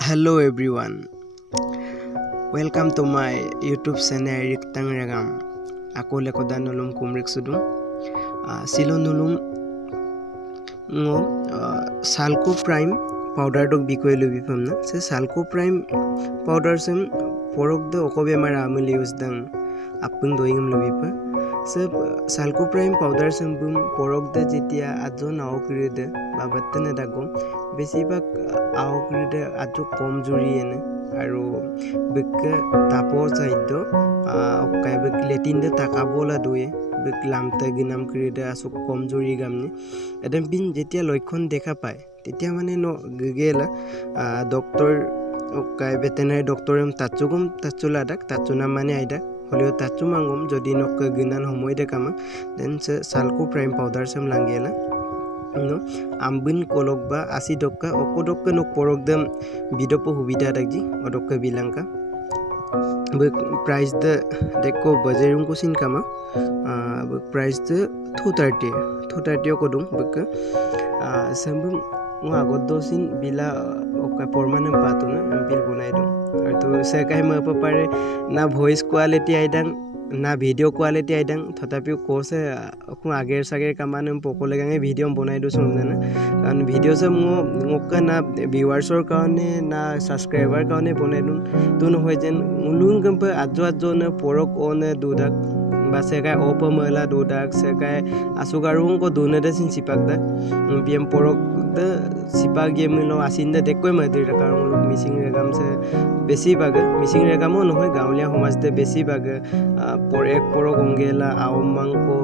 Hello everyone, welcome to my YouTube channel Riktang Regam. Ako lekodan nulum kumrik sudum. Silo nulum ngo salco prime powder dog bikoy lubi pamna. Se salco prime powder sem porok de okobe mara amuli use dang apung doingam lubi pa. Se salco prime powder sem bum porok de jetia ajo nao kiri de babatte ne dago. বেছিভাগ আউকৰিতে আজু কম জুৰি এনে আৰু বেকে তাপৰ side অকাই back লেটিনদে তাকাবলা দুয়ে back লামতে গিনাম কৰিতে আসু কম জুৰি গামনি এদম bin যেতিয়া লক্ষণ দেখা পায় তেতিয়া মানে ন গেলা ডক্টৰ অকাই ভেটেনাৰি ডক্টৰম তাচুলা ডাক তাচুনা মানে আইদা হলিও তাচু মাংগম যদি নক গিনান সময় দেখামা দেন সালকো প্রাইম পাউডার সেম লাঙ্গেলা no ambin kolok ba asi dokka okodokka no porok dem bidopo hubida dagji odokka bilangka be price de dekko bajarung ko sin kama be price de 230 kodung bekka sambum ngo agod dosin bila oka permanent patuna bil bunai dum to se kai ma pare na voice quality aidang না video quality আইদাং তথাপিও Kose আকু আগের সাগের কামানে পকলে গাঙে video বনাই দো সমনা কারণ video সে মোকা না ভিউয়ার্সর কারণে না subscriber কারণে বনাই দুন তুন হয় যেন উলুং গম্প আজো না পরক ওনে দুদাক বা সেকাই অপমলা দুদাক সেকাই আসুগারুং কো দুনে দে সিন সিপাক দা পিএম পরক দে সিপাক গেমিলো আসিনদে দেখকৈ মাদি কারণ লোক মিসিং রেগাম সে বেশি ভাগে মিসিং রেগামও নহয় গাঁৱলীয়া সমাজতে বেশি ভাগে পৰক অংগেলা আওমাংকো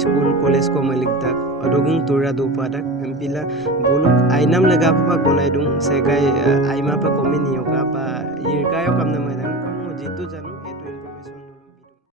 স্কুল কলেজ কো মালিকদাক অদগুং তোৰা দুপাদাক এমপিলা বলুক আইনাম লাগা পা বনাই দুং সেকাই আইমা পা কমে নিয়কা বা ইৰকায়ো কাম না ময়দান কাম জিতু জানো